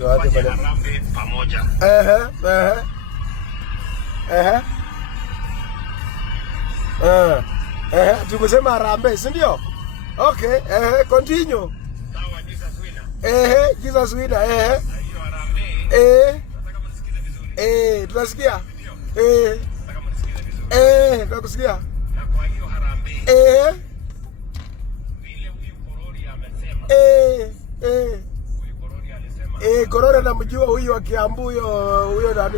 Tuache harambee pamoja. Tumesema harambee, si ndio? Okay, continue. Sawa, Jesus winner. Jesus winner, Na hiyo harambee. Nataka mnisikize vizuri. Tunasikia. Nataka mnisikize vizuri. Tunakusikia. Na kwa hiyo harambee. Vile huyu Korori amesema. Huyu Korori alisema. Korori namjua huyu wa Kiambu huyo nani?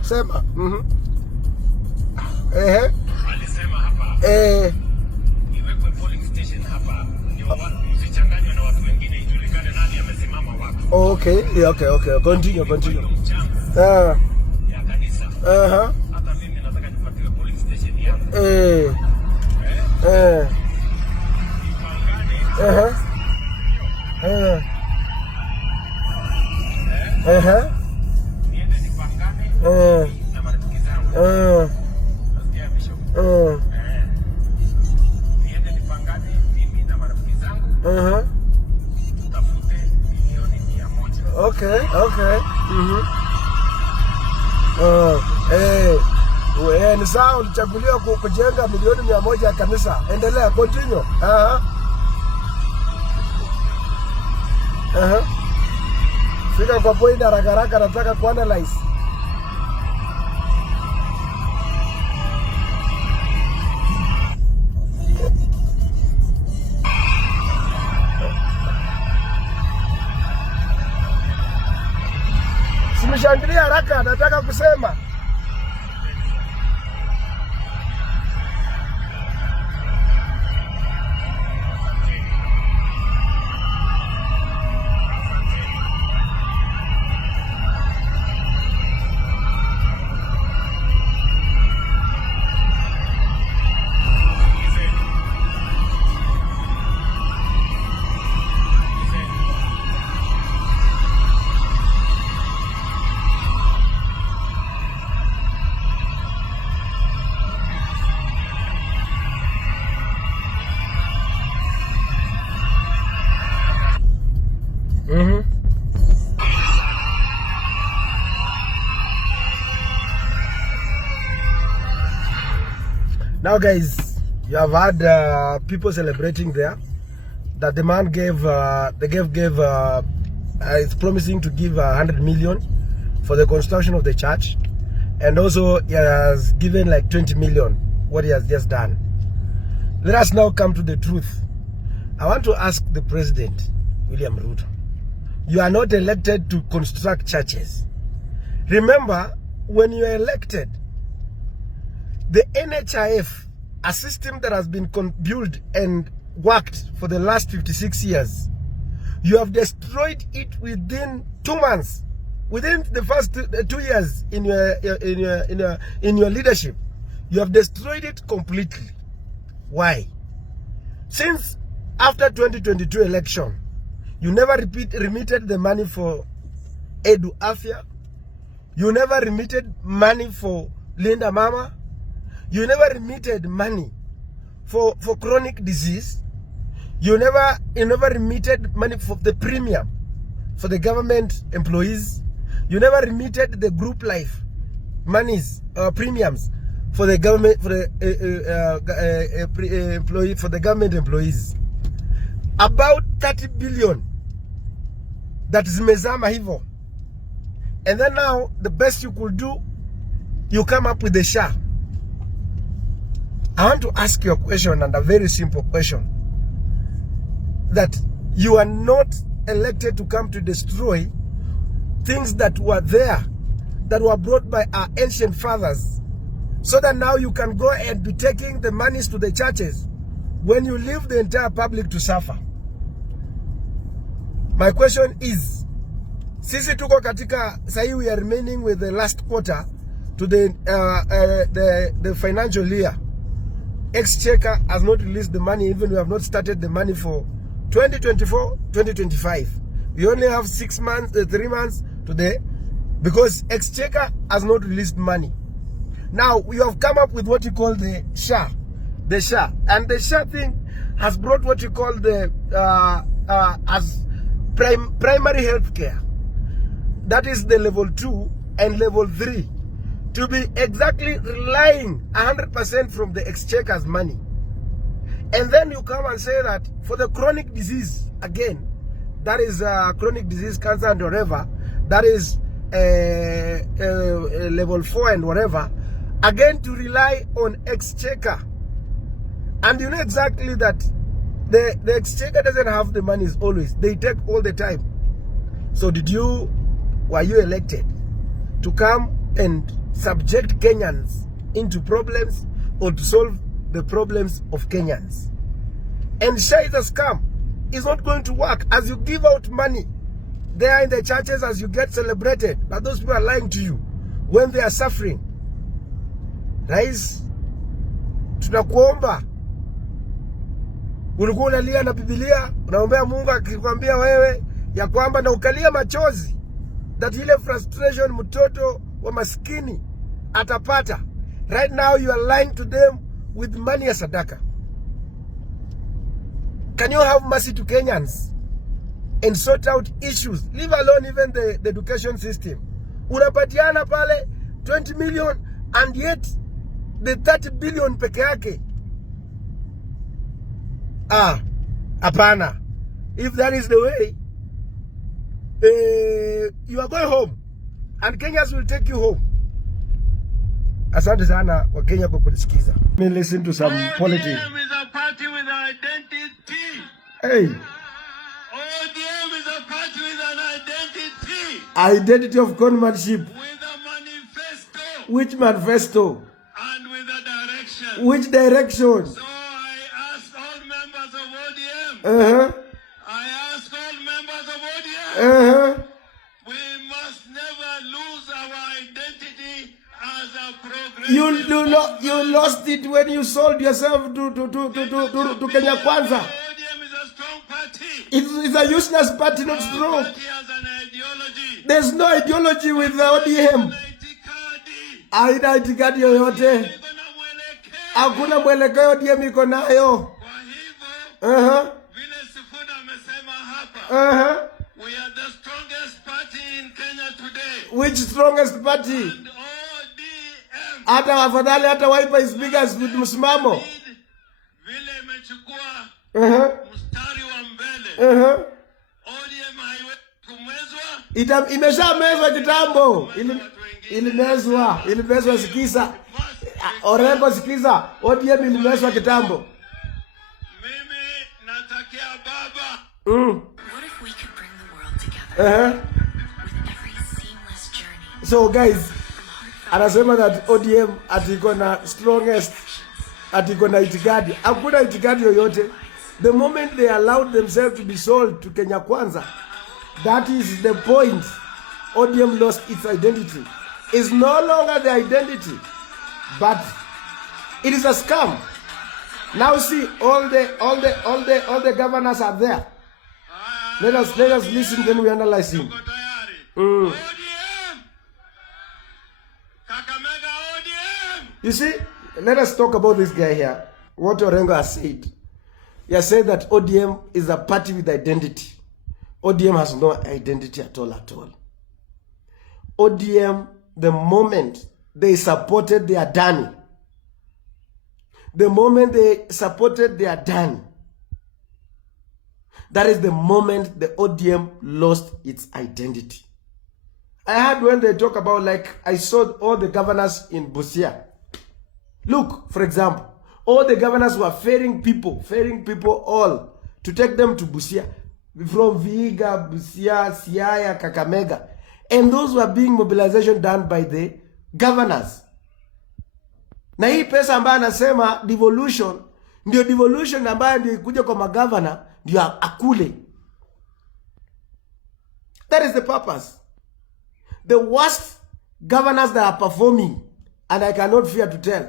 Sema. Alisema hapa. Iwekwe polling station hapa. Ndio watu msichanganywe na watu wengine, ijulikane nani amesimama wapi. Okay. Continue. Ya kanisa. Hata mimi nataka nipatiwe polling station yangu. Niende nipangane na marafiki zangu. Nasikia Bishop. Niende nipangane mimi na marafiki zangu. Tutafute milioni 100. Okay. Ni sawa, ulichaguliwa kujenga milioni 100 ya kanisa. Endelea, continue. Fika kwa point haraka, nataka kuanalyze. Simshangilia haraka, nataka kusema. Now guys, you have had people celebrating there that the man gave is promising to give 100 million for the construction of the church, and also he has given like 20 million what he has just done. Let us now come to the truth. I want to ask the President William Ruto, you are not elected to construct churches. Remember, when you are elected, the NHIF, a system that has been built and worked for the last 56 years, you have destroyed it within 2 months. Within the first 2 years in your leadership, you have destroyed it completely. Why? Since after 2022 election, you never remitted the money for Edu Afya. You never remitted money for Linda Mama. You never remitted money for chronic disease. You never remitted money for the premium for the government employees. You never remitted the group life monies premiums for the government for the government employees. About 30 billion that is mezama hivo. And then now the best you could do, you come up with the SHA. I want to ask you a question, and a very simple question, that you are not elected to come to destroy things that were there, that were brought by our ancient fathers, so that now you can go and be taking the monies to the churches when you leave the entire public to suffer. My question is, sisi tuko katika sahi, we are remaining with the last quarter to the financial year. Exchequer has not released the money, even we have not started the money for 2024, 2025. We only have 6 months, 3 months today, because Exchequer has not released money. Now, we have come up with what you call the SHA. The SHA. And the SHA thing has brought what you call the, primary health care, that is the level 2 and level 3, to be exactly relying 100% from the exchequer's money. And then you come and say that for the chronic disease, again, that is chronic disease, cancer and whatever, that is level 4 and whatever, again to rely on exchequer. And you know exactly that the exchequer doesn't have the monies always. They take all the time. So were you elected to come and subject Kenyans into problems or to solve the problems of Kenyans? And SHA is a scam. It's not going to work. As you give out money there in the churches, as you get celebrated, but those people are lying to you when they are suffering. Rais, tunakuomba. Ulikuwa unalia na Biblia, unaombea Mungu akikwambia wewe ya kwamba na ukalia machozi that ile frustration mtoto wa maskini atapata. Right now you are lying to them with money ya sadaka. Can you have mercy to Kenyans and sort out issues? Leave alone even the education system. Unapatiana pale 20 million and yet the 30 billion peke yake. Apana. If that is the way, you are going home and Kenyans will take you home. Asante sana wa Kenya kwa kunisikiza. Let me listen to some politics. ODM is a party with identity. Hey. ODM is a party with an identity. Identity of conmanship. With a manifesto. Which manifesto? And with a direction. Which direction? So I ask all members of ODM. I ask all members of ODM. We must never lose our identity as a progressive. You lost it when you sold yourself to Kenya Kwanza. ODM is a strong party. It's a useless party, not strong. Party has an ideology. There's no ideology with the ODM. Haina itikadi yoyote. Hakuna mwelekeo ODM iko nayo. Vile Sifuna amesema hapa. We are the strongest party in Kenya today. Which strongest party? And ODM. Hata wafadhali hata Wiper is biggest with msimamo. Vile imechukua mstari wa mbele. ODM haiwezi kumezwa. Imeshamezwa kitambo. Ilimezwa sikiza. Orengo sikiza. ODM ilimezwa kitambo. Mimi natakia baba. What if we could bring the world together with every seamless journey? So guys, anasema that ODM atiko na strongest, atiko na itikadi. Hakuna itikadi yoyote. The moment they allowed themselves to be sold to Kenya Kwanza, that is the point. ODM lost its identity. It's no longer the identity, but it is a scam. Now see, all the governors are there. Let us listen, then we analyze him. ODM. Kakamega ODM. You see, let us talk about this guy here. What Orengo has said. He has said that ODM is a party with identity. ODM has no identity at all. ODM, the moment they supported their Adani, that is the moment the ODM lost its identity. I heard when they talk about, like, I saw all the governors in Busia. Look, for example, all the governors were ferrying people all to take them to Busia. From Vihiga, Busia, Siaya, Kakamega. And those were being mobilization done by the governors. Na hii pesa ambayo anasema devolution, ndio devolution ambayo ndio ikuja kwa magavana, ndio akule. That is the purpose. The worst governors that are performing, and I cannot fear to tell,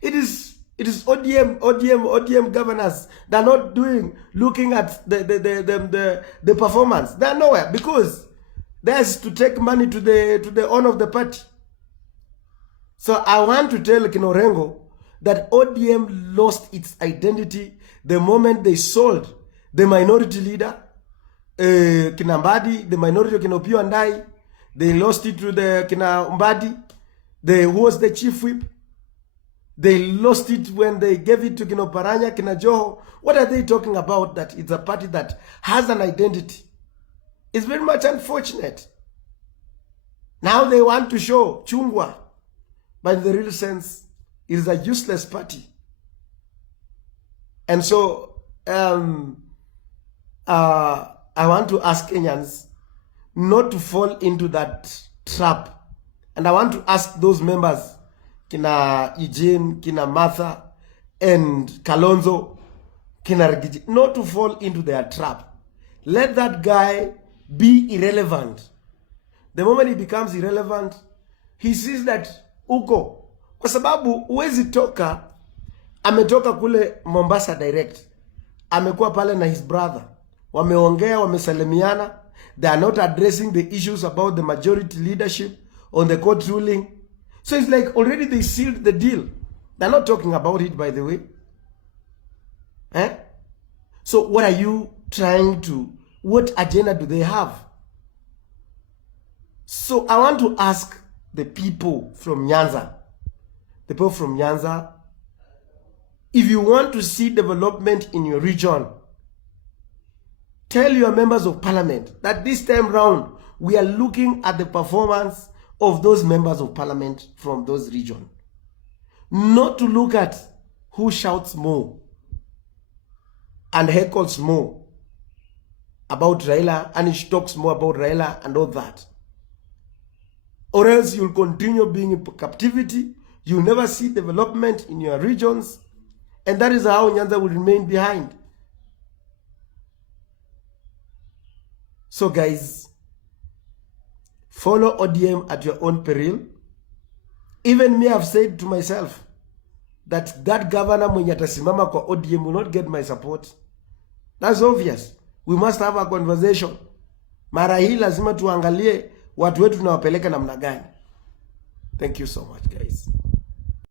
it is ODM governors. They're not looking at the performance. They're nowhere because there's to take money to the owner of the party. So I want to tell Kinorengo that ODM lost its identity the moment they sold the minority leader kina Mbadi, the minority of kina Opiyo Andai, they lost it to the kina Mbadi. Who was the chief whip? They lost it when they gave it to kina Paranya, kina Joho. What are they talking about? That it's a party that has an identity. It's very much unfortunate. Now they want to show Chungwa, but in the real sense, it is a useless party. And so, I want to ask Kenyans not to fall into that trap. And I want to ask those members, kina Eugene, kina Martha, and Kalonzo, kina Rigiji, not to fall into their trap. Let that guy be irrelevant. The moment he becomes irrelevant, he sees that uko. Kwa sababu uwezi toka, ametoka kule Mombasa direct. Amekuwa pale na his brother. Wameongea, wamesalimiana. They are not addressing the issues about the majority leadership on the court ruling. So it's like already they sealed the deal. They're not talking about it, by the way. So what are you trying to, what agenda do they have? So I want to ask the people from Nyanza, if you want to see development in your region, tell your members of parliament that this time round, we are looking at the performance of those members of parliament from those regions. Not to look at who shouts more and heckles more about Raila and he talks more about Raila and all that. Or else you'll continue being in captivity. You'll never see development in your regions. And that is how Nyanza will remain behind. So guys, follow ODM at your own peril. Even me, I've said to myself that governor mwenye atasimama kwa ODM will not get my support. That's obvious. We must have a conversation. Mara hii lazima tuangalie watu wetu tunawapeleka namna gani. Thank you so much, guys.